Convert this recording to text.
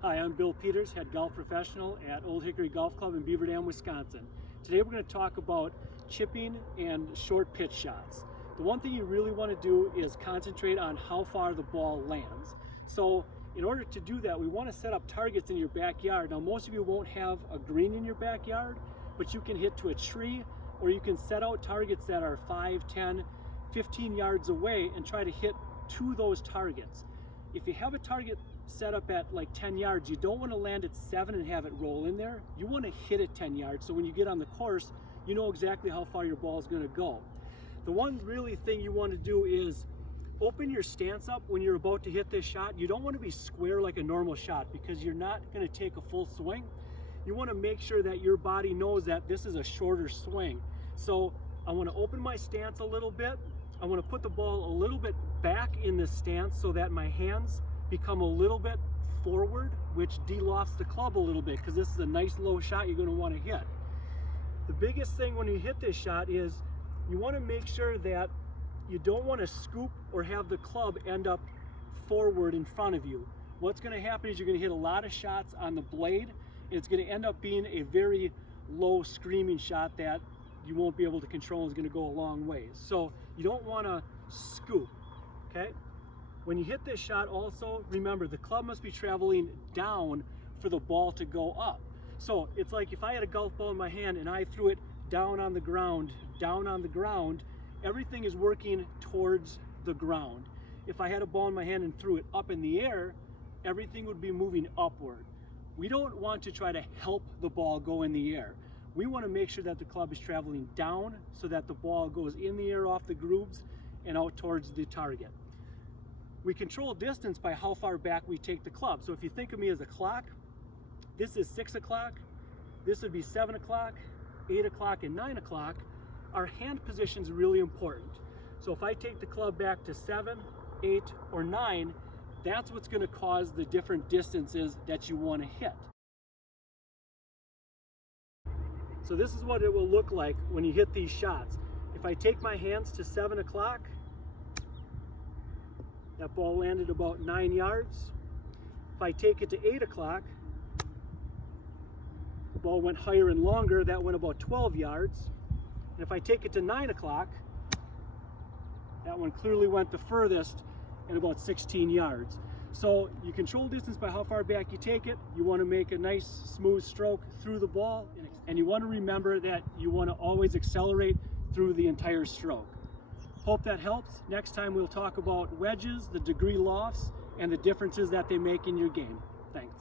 Hi, I'm Bill Peters, head golf professional at Old Hickory Golf Club in Beaver Dam, Wisconsin. Today we're going to talk about chipping and short pitch shots. The one thing you really want to do is concentrate on how far the ball lands. So in order to do that, we want to set up targets in your backyard. Now most of you won't have a green in your backyard, but you can hit to a tree, or you can set out targets that are 5, 10, 15 yards away and try to hit to those targets. If you have a target set up at like 10 yards, you don't want to land at 7 and have it roll in there. You want to hit it 10 yards, so when you get on the course, you know exactly how far your ball is going to go. The one really thing you want to do is open your stance up when you're about to hit this shot. You don't want to be square like a normal shot, because you're not going to take a full swing. You want to make sure that your body knows that this is a shorter swing. So I want to open my stance a little bit. I want to put the ball a little bit back in the stance so that my hands become a little bit forward, which de-lofts the club a little bit, because this is a nice low shot you're going to want to hit. The biggest thing when you hit this shot is you want to make sure that you don't want to scoop or have the club end up forward in front of you. What's going to happen is you're going to hit a lot of shots on the blade, and it's going to end up being a very low screaming shot that you won't be able to control and is going to go a long ways. So you don't want to scoop, okay? When you hit this shot also, remember the club must be traveling down for the ball to go up. So it's like if I had a golf ball in my hand and I threw it down on the ground, everything is working towards the ground. If I had a ball in my hand and threw it up in the air, everything would be moving upward. We don't want to try to help the ball go in the air. We want to make sure that the club is traveling down so that the ball goes in the air off the grooves and out towards the target. We control distance by how far back we take the club. So if you think of me as a clock, this is 6 o'clock, this would be 7 o'clock, 8 o'clock, and 9 o'clock. Our hand position is really important. So if I take the club back to 7, 8, or 9, that's what's going to cause the different distances that you want to hit. So this is what it will look like when you hit these shots. If I take my hands to 7 o'clock, that ball landed about 9 yards. If I take it to 8 o'clock, the ball went higher and longer, that went about 12 yards. And if I take it to 9 o'clock, that one clearly went the furthest at about 16 yards. So you control distance by how far back you take it. You want to make a nice smooth stroke through the ball, and you want to remember that you want to always accelerate through the entire stroke. Hope that helps. Next time we'll talk about wedges, the degree lofts, and the differences that they make in your game. Thanks.